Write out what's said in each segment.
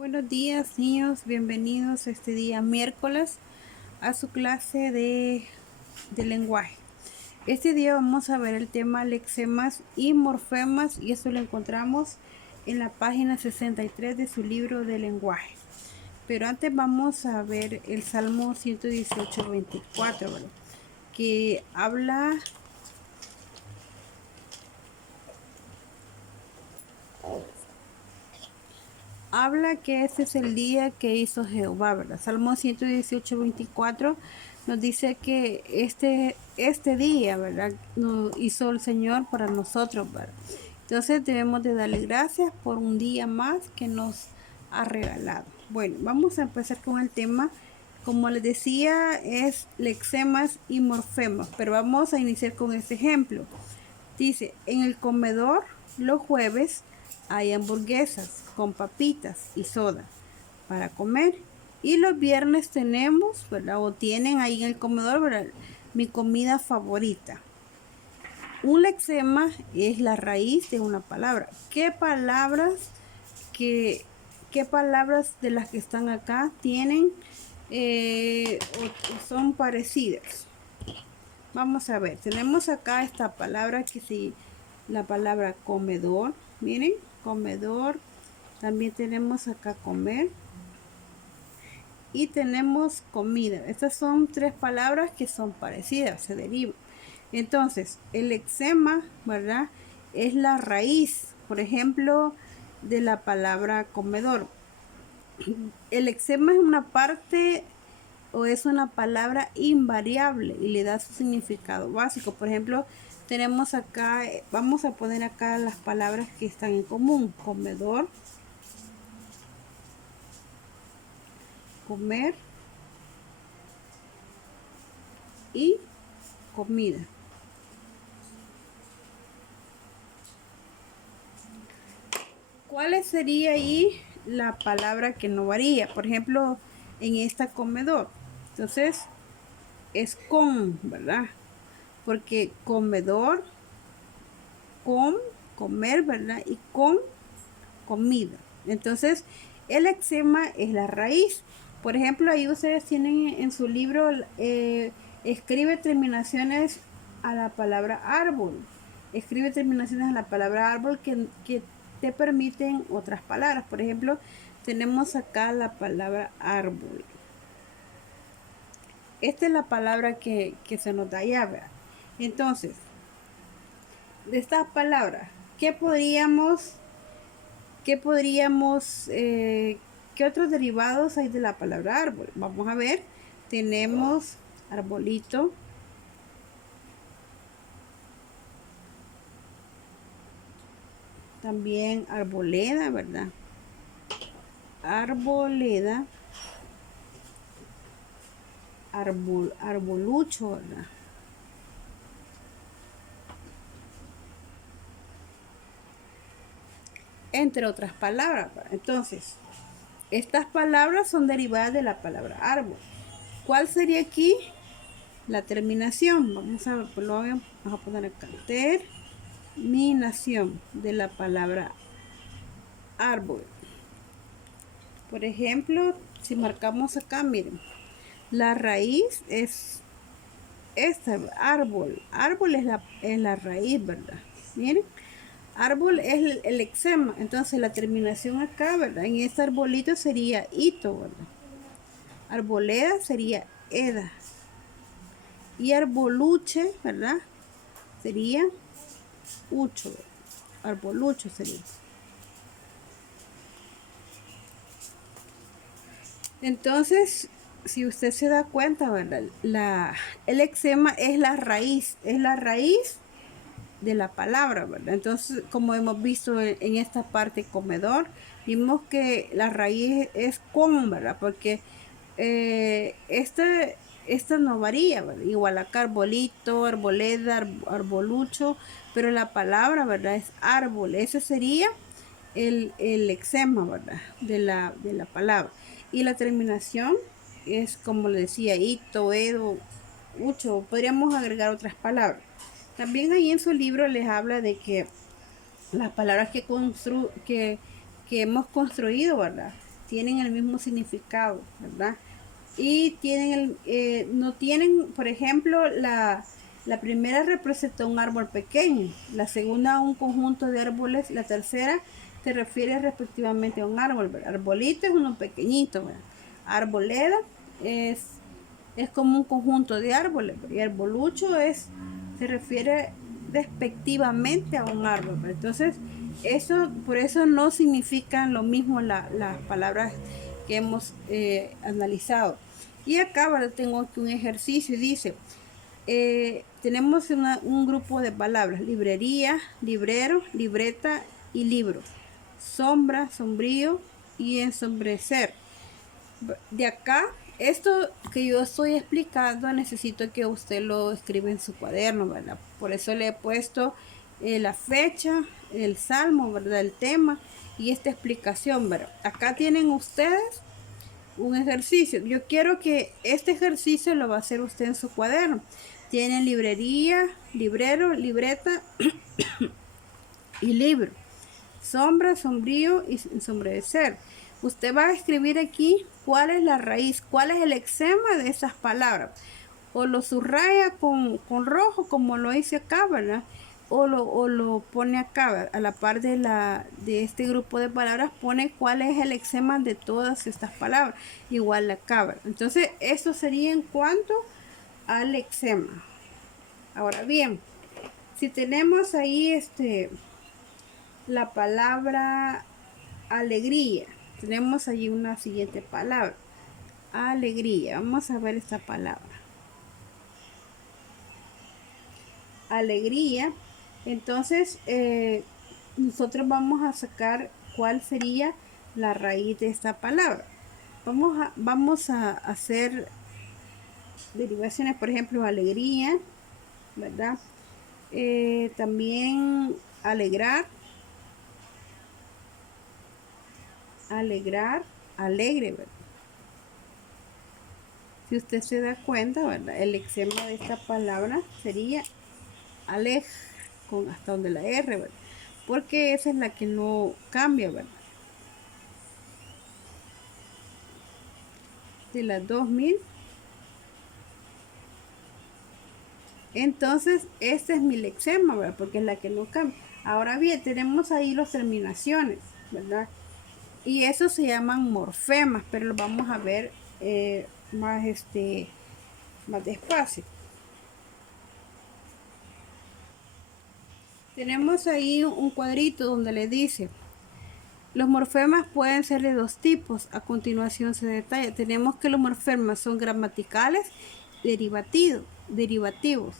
Buenos días, niños, bienvenidos este día miércoles a su clase de lenguaje. Este día vamos a ver el tema lexemas y morfemas y esto lo encontramos en la página 63 de su libro de lenguaje. Pero antes vamos a ver el Salmo 118:24, ¿verdad? Que habla que este es el día que hizo Jehová, ¿verdad? Salmo 118:24 nos dice que este día, ¿verdad? Nos hizo el Señor para nosotros, ¿verdad? Entonces debemos de darle gracias por un día más que nos ha regalado. Bueno, vamos a empezar con el tema. Como les decía, es lexemas y morfemas, pero vamos a iniciar con este ejemplo. Dice, en el comedor los jueves hay hamburguesas con papitas y soda para comer. Y los viernes tenemos, ¿verdad? O tienen ahí en el comedor, ¿verdad? Mi comida favorita. Un lexema es la raíz de una palabra. ¿Qué palabras de las que están acá tienen o son parecidas? Vamos a ver, tenemos acá esta palabra que sí, la palabra comedor, miren, comedor, también tenemos acá comer y tenemos comida. Estas son tres palabras que son parecidas, se derivan. Entonces, el lexema, ¿verdad? Es la raíz, por ejemplo, de la palabra comedor. El lexema es una parte o es una palabra invariable y le da su significado básico. Por ejemplo, tenemos acá, vamos a poner acá las palabras que están en común. Comedor, comer y comida. ¿Cuál sería ahí la palabra que no varía? Por ejemplo, en esta comedor. Entonces, es con, ¿verdad? Porque comedor, con, comer, ¿verdad? Y con comida. Entonces, el lexema es la raíz. Por ejemplo, ahí ustedes tienen en su libro, escribe terminaciones a la palabra árbol. Escribe terminaciones a la palabra árbol que te permiten otras palabras. Por ejemplo, tenemos acá la palabra árbol. Esta es la palabra que se nos da ya, ¿verdad? Entonces, de estas palabras, ¿qué qué otros derivados hay de la palabra árbol? Vamos a ver, tenemos arbolito, también arboleda, ¿verdad? Arboleda, arbolucho, ¿verdad? Entre otras palabras, ¿verdad? Entonces, estas palabras son derivadas de la palabra árbol. ¿Cuál sería aquí la terminación? Vamos a poner acá. Terminación de la palabra árbol. Por ejemplo, si marcamos acá, miren, la raíz es esta, árbol. Árbol es la raíz, ¿verdad? Miren, árbol es el lexema. Entonces la terminación acá, ¿verdad? En este arbolito sería hito, ¿verdad? Arboleda sería eda. Y arboluche, ¿verdad? Sería ucho. Arbolucho sería. Entonces, si usted se da cuenta, ¿verdad? El lexema es la raíz de la palabra, ¿verdad? Entonces, como hemos visto en esta parte comedor, vimos que la raíz es con, ¿verdad? Porque esta no varía, ¿verdad? Igual acá arbolito, arboleda, arbolucho, pero la palabra, ¿verdad? Es árbol. Ese sería el lexema, ¿verdad? De la palabra. Y la terminación es como le decía, ito, edo, ucho. Podríamos agregar otras palabras. También ahí en su libro les habla de que las palabras que hemos construido, ¿verdad? tienen el mismo significado, ¿verdad? Y tienen no tienen, por ejemplo, la primera representa un árbol pequeño, la segunda un conjunto de árboles, la tercera se refiere respectivamente a un árbol, ¿verdad? Arbolito es uno pequeñito, ¿verdad? Arboleda es como un conjunto de árboles, ¿verdad? Y arbolucho se refiere respectivamente a un árbol, ¿verdad? Entonces, por eso no significan lo mismo las palabras que hemos analizado. Y acá, ¿verdad? Tengo aquí un ejercicio y dice, tenemos un grupo de palabras: librería, librero, libreta y libro, sombra, sombrío y ensombrecer. De acá, esto que yo estoy explicando, necesito que usted lo escriba en su cuaderno, ¿verdad? Por eso le he puesto la fecha, el salmo, ¿verdad? El tema y esta explicación, ¿verdad? Acá tienen ustedes un ejercicio. Yo quiero que este ejercicio lo va a hacer usted en su cuaderno. Tienen librería, librero, libreta y libro, sombra, sombrío y ensombrecer. Usted va a escribir aquí cuál es la raíz, cuál es el lexema de esas palabras. O lo subraya con rojo, como lo hice acá, ¿verdad? O lo pone acá, a la par de este grupo de palabras, pone cuál es el lexema de todas estas palabras. Igual acá, ¿verdad? Entonces, eso sería en cuanto al lexema. Ahora bien, si tenemos ahí la palabra alegría, tenemos allí una siguiente palabra, alegría. Vamos a ver esta palabra, alegría. Entonces, nosotros vamos a sacar cuál sería la raíz de esta palabra. Vamos a hacer derivaciones, por ejemplo, alegría, ¿verdad? También alegrar, alegre, ¿verdad? Si usted se da cuenta, ¿verdad? El lexema de esta palabra sería alegre, con hasta donde la R, ¿verdad? Porque esa es la que no cambia, ¿verdad? De las 2000. Entonces, este es mi lexema, ¿verdad? Porque es la que no cambia. Ahora bien, tenemos ahí las terminaciones, ¿verdad? Y eso se llaman morfemas, pero lo vamos a ver más despacio. Tenemos ahí un cuadrito donde le dice: los morfemas pueden ser de dos tipos. A continuación se detalla. Tenemos que los morfemas son gramaticales, derivativos.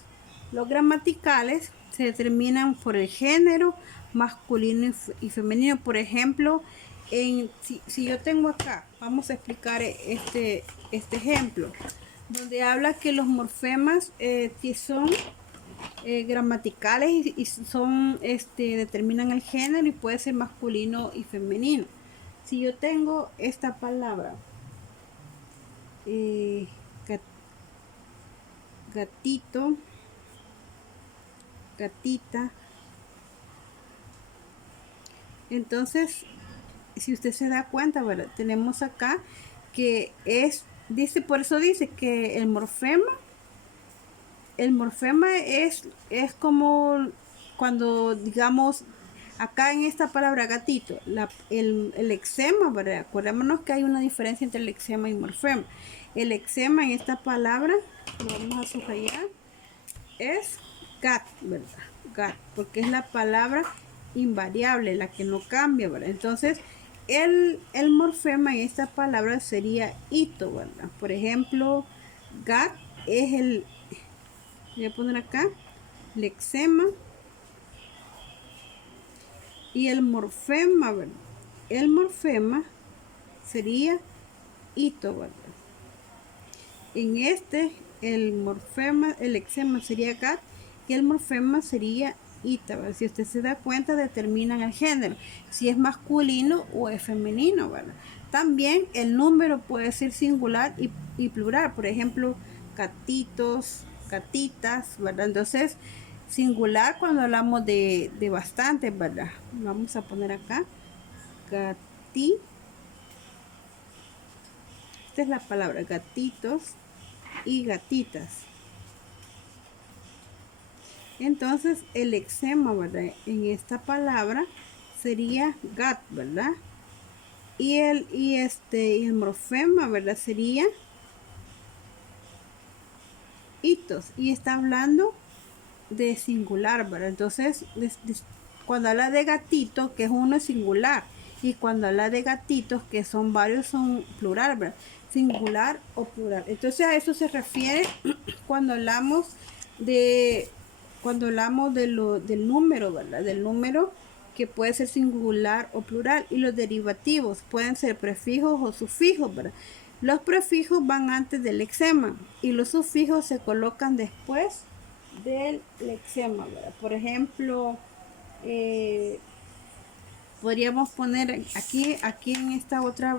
Los gramaticales se determinan por el género masculino y femenino. Por ejemplo, si yo tengo acá, vamos a explicar este ejemplo, donde habla que los morfemas que son gramaticales y son determinan el género y puede ser masculino y femenino. Si yo tengo esta palabra gatito, gatita, entonces si usted se da cuenta, ¿verdad? Tenemos acá que dice, por eso dice que el morfema es como cuando, digamos, acá en esta palabra gatito, el lexema, ¿verdad? Acordémonos que hay una diferencia entre el lexema y morfema. El lexema en esta palabra, lo vamos a subrayar, es gat, ¿verdad? Gat, porque es la palabra invariable, la que no cambia, ¿verdad? Entonces, el morfema en esta palabra sería ito, ¿verdad? Por ejemplo, gat es voy a poner acá, lexema, y el morfema, ¿verdad? El morfema sería ito, ¿verdad? En el lexema sería gat y el morfema sería ita, ¿verdad? Si usted se da cuenta, determinan el género, si es masculino o es femenino, ¿verdad? También el número puede ser singular y plural, por ejemplo, gatitos, gatitas, ¿verdad? Entonces, singular cuando hablamos de bastante, ¿verdad? Vamos a poner acá, gatitos, esta es la palabra gatitos y gatitas. Entonces el eczema, ¿verdad? En esta palabra sería gat, ¿verdad? Y el morfema, ¿verdad? Sería hitos. Y está hablando de singular, ¿verdad? Entonces, cuando habla de gatito, que es uno es singular. Y cuando habla de gatitos, que son varios, son plural, ¿verdad? Singular o plural. Entonces a eso se refiere cuando hablamos de del número, ¿verdad? Del número que puede ser singular o plural. Y los derivativos pueden ser prefijos o sufijos, ¿verdad? Los prefijos van antes del eczema y los sufijos se colocan después del eczema, ¿verdad? Por ejemplo, podríamos poner aquí en esta otra,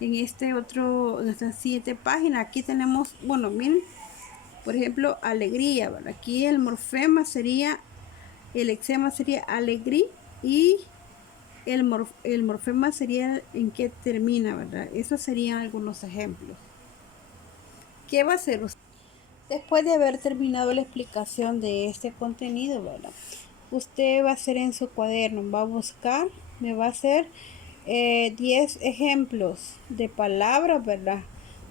en esta siguiente página, aquí tenemos, bueno, miren, por ejemplo, alegría, ¿verdad? Aquí el morfema sería, el eczema sería alegría y el morfema sería en qué termina, ¿verdad? Esos serían algunos ejemplos. ¿Qué va a hacer usted? Después de haber terminado la explicación de este contenido, ¿verdad? Usted va a hacer en su cuaderno, va a buscar, me va a hacer 10 ejemplos de palabras, ¿verdad?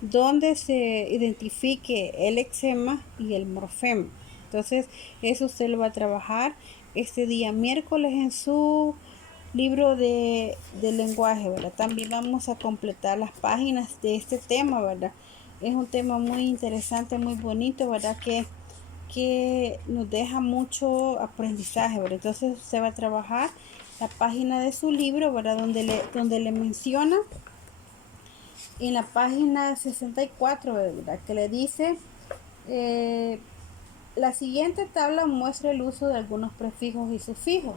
Donde se identifique el eczema y el morfema. Entonces, eso usted lo va a trabajar este día miércoles en su libro de lenguaje, ¿verdad? También vamos a completar las páginas de este tema, ¿verdad? Es un tema muy interesante, muy bonito, ¿verdad? Que nos deja mucho aprendizaje, ¿verdad? Entonces se va a trabajar la página de su libro, ¿verdad? Donde le menciona en la página 64, ¿verdad? Que le dice, la siguiente tabla muestra el uso de algunos prefijos y sufijos.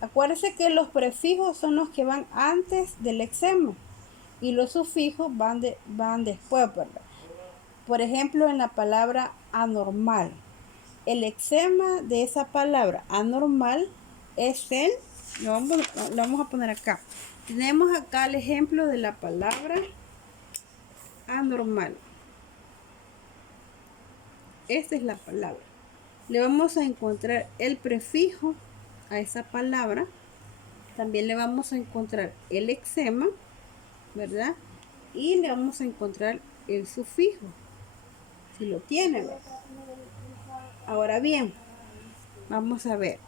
Acuérdense que los prefijos son los que van antes del eczema y los sufijos van después, ¿verdad? Por ejemplo, en la palabra anormal. El eczema de esa palabra anormal es lo vamos a poner acá. Tenemos acá el ejemplo de la palabra anormal. Esta es la palabra. Le vamos a encontrar el prefijo a esa palabra. También le vamos a encontrar el eczema, ¿verdad? Y le vamos a encontrar el sufijo, si lo tiene, ¿verdad? Ahora bien, vamos a ver.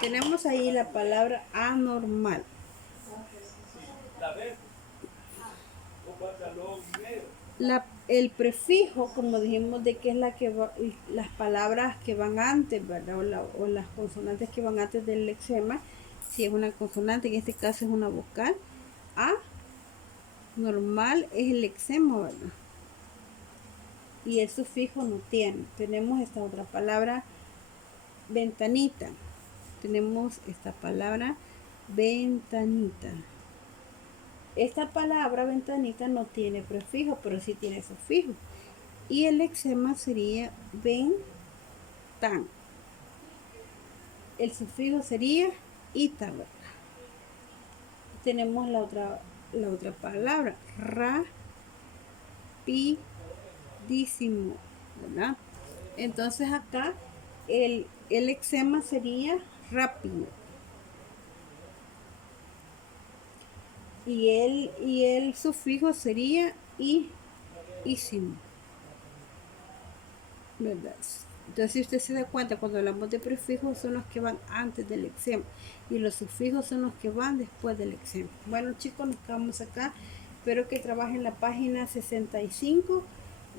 Tenemos ahí la palabra anormal. El prefijo, como dijimos, de que es las palabras que van antes, ¿verdad? O las consonantes que van antes del eczema. Si es una consonante, en este caso es una vocal. A, normal, es el eczema, ¿verdad? Y el sufijo no tiene. Tenemos esta otra palabra, ventanita. Tenemos esta palabra, ventanita. Esta palabra ventanita no tiene prefijo, pero sí tiene sufijo. Y el eczema sería ventan. El sufijo sería ita, ¿verdad? Tenemos la otra palabra, rapidísimo, ¿verdad? Entonces acá el eczema sería rápido. Y el sufijo sería ísimo, ¿verdad? Entonces, si usted se da cuenta, cuando hablamos de prefijos son los que van antes del eczema y los sufijos son los que van después del eczema. Bueno, chicos, nos quedamos acá. Espero que trabajen la página 65,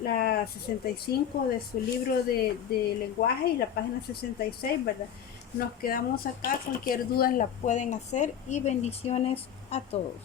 la 65 de su libro de lenguaje y la página 66, ¿verdad? Nos quedamos acá. Cualquier duda la pueden hacer y bendiciones a todos.